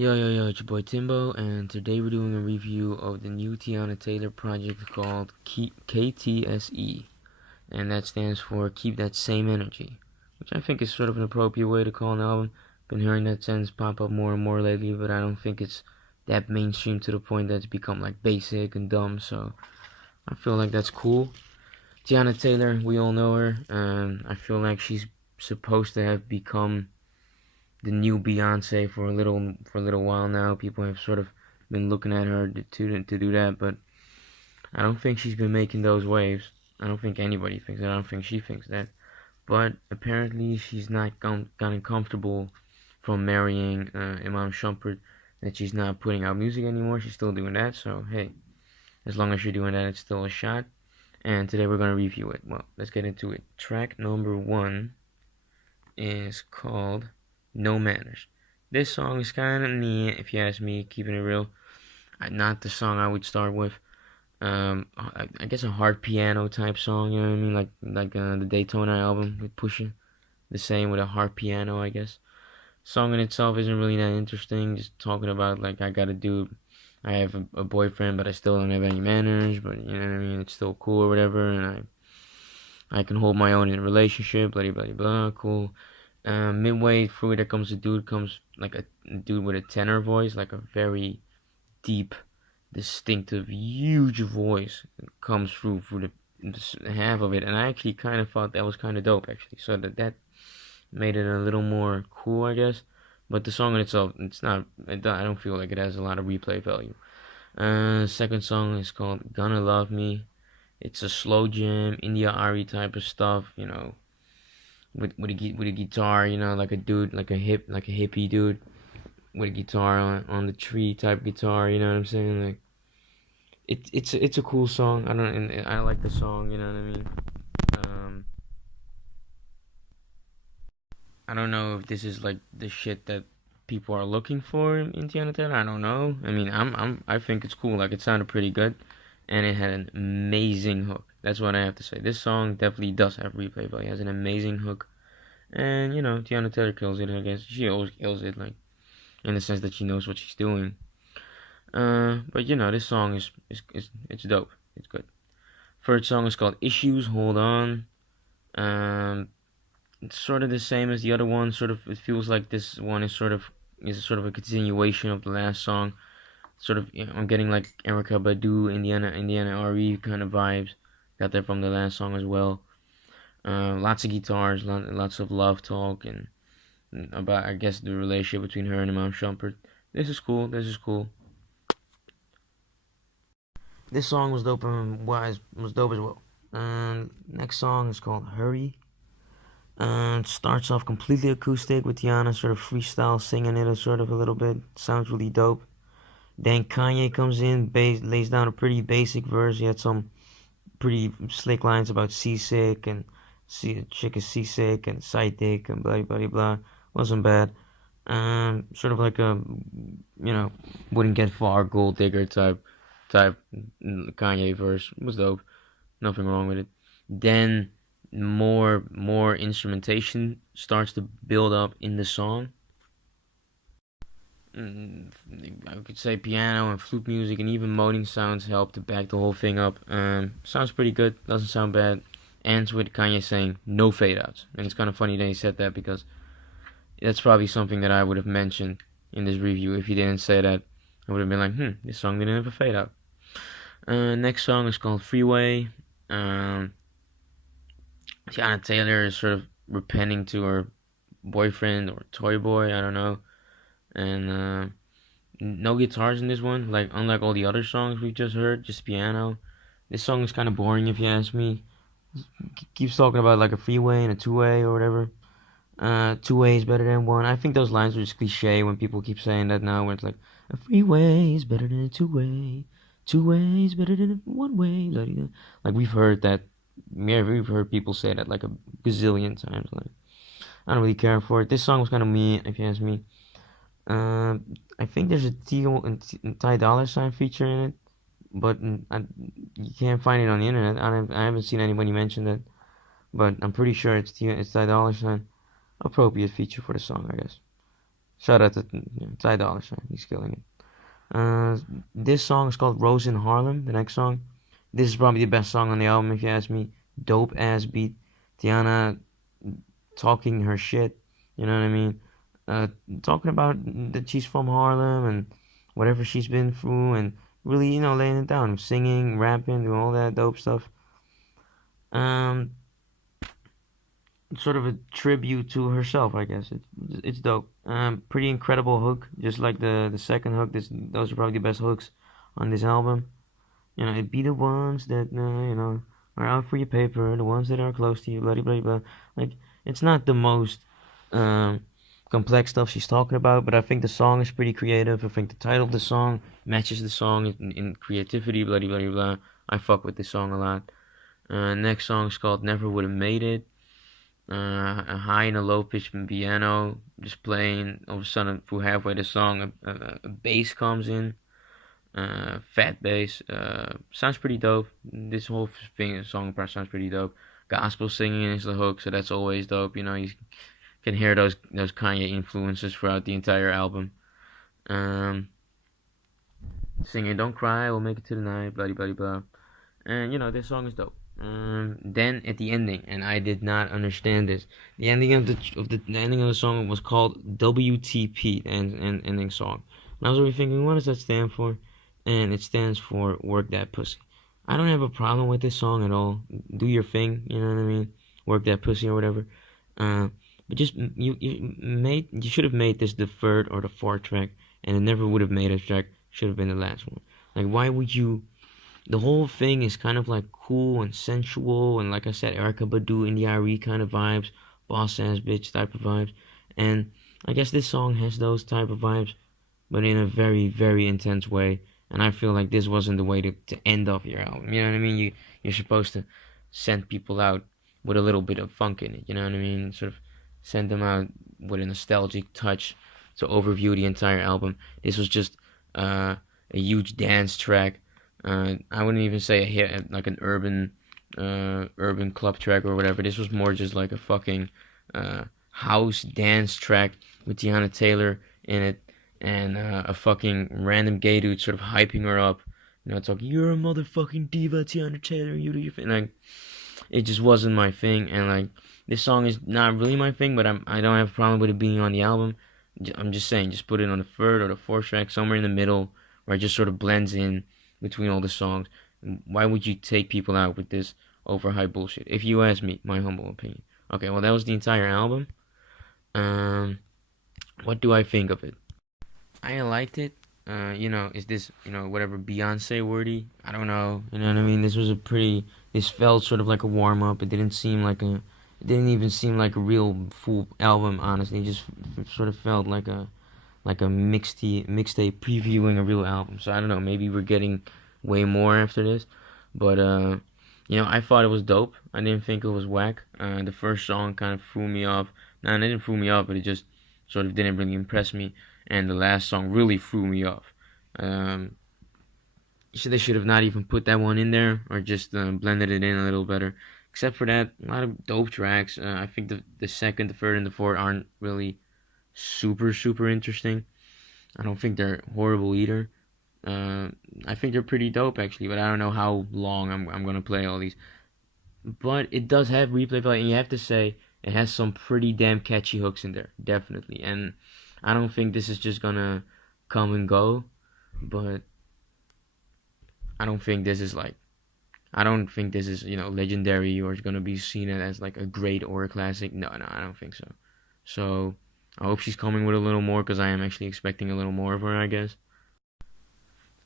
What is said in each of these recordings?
Yo, it's your boy Timbo, and today we're doing a review of the new Teyana Taylor project called KTSE, and that stands for Keep That Same Energy, which I think is sort of an appropriate way to call an album. Been hearing that sentence pop up more and more lately, but I don't think it's that mainstream to the point that it's become like basic and dumb, so I feel like that's cool. Teyana Taylor, we all know her, and I feel like she's supposed to have become the new Beyonce for a little while now. People have sort of been looking at her to do that, but I don't think she's been making those waves. I don't think anybody thinks that. I don't think she thinks that. But apparently she's not gotten comfortable from marrying Imam Shumpert, that she's not putting out music anymore. She's still doing that, so hey, as long as you're doing that, it's still a shot. And today we're going to review it. Well, let's get into it. Track number 1 is called No Manners. This song is kind of neat, if you ask me, keeping it real. Not the song I would start with. I guess a hard piano type song, you know what I mean? Like the Daytona album with Pusha. The same with a hard piano, I guess. Song in itself isn't really that interesting. Just talking about like I have a boyfriend, but I still don't have any manners. But you know what I mean? It's still cool or whatever, and I can hold my own in a relationship. Blah blah blah. Cool. Midway through, there comes like a dude with a tenor voice, like a very deep, distinctive, huge voice comes through the half of it, and I actually kind of thought that was kind of dope, actually. So that made it a little more cool, I guess. But the song in itself, I don't feel like it has a lot of replay value. Second song is called Gonna Love Me. It's a slow jam, India Ari type of stuff, you know, with a guitar, you know, like a dude, like a hippie dude with a guitar on the tree type guitar, you know what I'm saying? Like it's a cool song. I like the song, you know what I mean? I don't know if this is like the shit that people are looking for in Teyana Taylor. I don't know. I mean, I think it's cool. Like, it sounded pretty good, and it had an amazing hook. That's what I have to say. This song definitely does have replay value. It has an amazing hook, and you know, Teyana Taylor kills it. I guess she always kills it, like in the sense that she knows what she's doing. But you know, this song is it's dope. It's good. Third song is called Issues. Hold on. It's sort of the same as the other one. Sort of, it feels like this one is sort of a continuation of the last song. Sort of, you know, I'm getting like Erykah Badu, Indiana RE kind of vibes. Got that from the last song as well. Lots of guitars, lots of love talk, and about, I guess, the relationship between her and Imam Shumpert. This is cool. This is cool. This song was dope and was dope as well. Next song is called Hurry. Starts off completely acoustic with Teyana sort of freestyle singing it sort of a little bit. Sounds really dope. Then Kanye comes in, lays down a pretty basic verse. He had some pretty slick lines about seasick and chick is seasick and side dick and blah blah blah. Wasn't bad. Sort of like a, you know, wouldn't get far, gold digger type Kanye verse. It was dope. Nothing wrong with it. Then more instrumentation starts to build up in the song. I could say piano and flute music and even moaning sounds help to back the whole thing up. Sounds pretty good. Doesn't sound bad. Ends with Kanye saying no fade outs, and it's kind of funny that he said that, because that's probably something that I would have mentioned in this review. If he didn't say that, I would have been like, this song didn't have a fade out. Next song is called Freeway. Teyana Taylor is sort of repenting to her boyfriend or toy boy, I don't know. And no guitars in this one, like unlike all the other songs we've just heard, just piano. This song is kind of boring, if you ask me. Keeps talking about like a freeway and a two-way or whatever. Two-way is better than one. I think those lines are just cliche when people keep saying that now, where it's like, a freeway is better than a two-way. Two-way is better than a one-way. Like, we've heard that. Yeah, we've heard people say that like a gazillion times. Like, I don't really care for it. This song was kind of meh, if you ask me. I think there's a Ty Dolla $ign feature in it, but you can't find it on the internet. I haven't seen anybody mention that, but I'm pretty sure it's Ty Dolla $ign. Appropriate feature for the song, I guess. Shout out to Ty Dolla $ign. He's killing it. This song is called Rose in Harlem. The next song. This is probably the best song on the album, if you ask me. Dope ass beat. Teyana talking her shit. You know what I mean? Talking about that she's from Harlem and whatever she's been through, and really, laying it down, singing, rapping, doing all that dope stuff. Um, Sort of a tribute to herself, I guess. It's dope. Pretty incredible hook, just like the second hook. Those are probably the best hooks on this album. It be the ones that are out for your paper, the ones that are close to you, blah blah blah. Like, it's not the most um complex stuff she's talking about, but I think the song is pretty creative. I think the title of the song matches the song in creativity, blah blah blah. I fuck with this song a lot. Next song is called Never Would Have Made It. A high and a low pitch piano just playing. All of a sudden, through halfway the song, a bass comes in. Fat bass. Sounds pretty dope. This whole song part sounds pretty dope. Gospel singing is the hook, so that's always dope. You can hear those Kanye influences throughout the entire album. Singing "Don't Cry, We'll Make It to the Night," blah blah blah. And this song is dope. Then at the ending, and I did not understand this. The ending of the ending of the song was called WTP, and ending song. And I was already thinking, what does that stand for? And it stands for Work That Pussy. I don't have a problem with this song at all. Do your thing, you know what I mean? Work that pussy or whatever. But just you should have made this the third or the fourth track, and it never would have made a track. Should have been the last one. Like, why would you? The whole thing is kind of like cool and sensual, and like I said, Erykah Badu, India.Arie kind of vibes, boss ass bitch type of vibes, and I guess this song has those type of vibes, but in a very, very intense way. And I feel like this wasn't the way to end off your album. You know what I mean? You're supposed to send people out with a little bit of funk in it. You know what I mean? Sort of send them out with a nostalgic touch to overview the entire album. This was just a huge dance track. I wouldn't even say like an urban club track or whatever. This was more just like a fucking house dance track with Teyana Taylor in it, and a fucking random gay dude sort of hyping her up. Talking, "You're a motherfucking diva, Teyana Taylor. You do your thing." Like, it just wasn't my thing, and like, this song is not really my thing, but I don't have a problem with it being on the album. I'm just saying, just put it on the third or the fourth track, somewhere in the middle, where it just sort of blends in between all the songs. Why would you take people out with this overhyped bullshit? If you ask me, my humble opinion. Okay, well, that was the entire album. What do I think of it? I liked it. Is this, whatever, Beyonce worthy? I don't know. You know what I mean? This felt sort of like a warm up. It didn't even seem like a real full album, honestly. It just sort of felt like a mixtape previewing a real album. So I don't know, maybe we're getting way more after this. But I thought it was dope. I didn't think it was whack. The first song kind of threw me off. Nah, it didn't threw me off, but it just sort of didn't really impress me. And the last song really threw me off. So they should have not even put that one in there, or just blended it in a little better. Except for that, a lot of dope tracks. I think the second, the third, and the fourth aren't really super, super interesting. I don't think they're horrible either. I think they're pretty dope, actually, but I don't know how long I'm gonna play all these. But it does have replay value, and you have to say it has some pretty damn catchy hooks in there, definitely. And I don't think this is just gonna come and go, but I don't think this is legendary, or is gonna be seen as like a great or a classic. No, I don't think so. So I hope she's coming with a little more, because I am actually expecting a little more of her, I guess.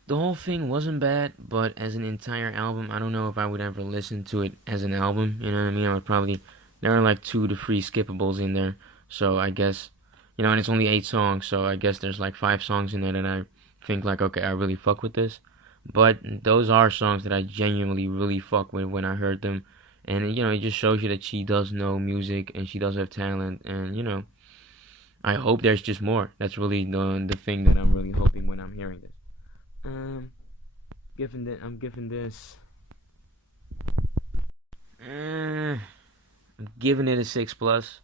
The whole thing wasn't bad, but as an entire album, I don't know if I would ever listen to it as an album. You know what I mean? I would probably, there are like 2 to 3 skippables in there. So I guess, and it's only 8 songs, so I guess there's like 5 songs in there that I think like, okay, I really fuck with this. But those are songs that I genuinely really fuck with when I heard them. And, it just shows you that she does know music, and she does have talent, and, I hope there's just more. That's really the thing that I'm really hoping when I'm hearing this. I'm giving this. I'm giving it a 6+.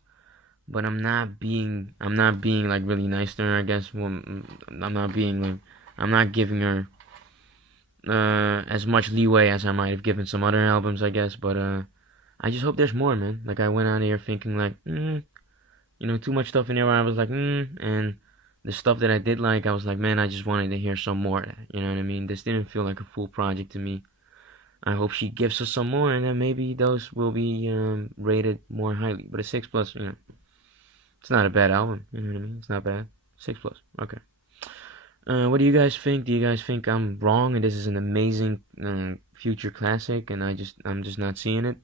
but I'm not being like really nice to her, I guess. Well, I'm not being like, I'm not giving her as much leeway as I might have given some other albums, I guess. But I just hope there's more, man. Like, I went out of here thinking like, too much stuff in there where I was like, and the stuff that I did like, I was like, man, I just wanted to hear some more of that. You know what I mean? This didn't feel like a full project to me. I hope she gives us some more, and then maybe those will be rated more highly. But a 6 plus, it's not a bad album. You know what I mean? It's not bad. 6 plus. Okay. What do you guys think? Do you guys think I'm wrong and this is an amazing future classic, and I'm just not seeing it?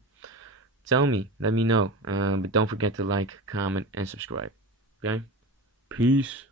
Tell me. Let me know. But don't forget to like, comment, and subscribe. Okay? Peace.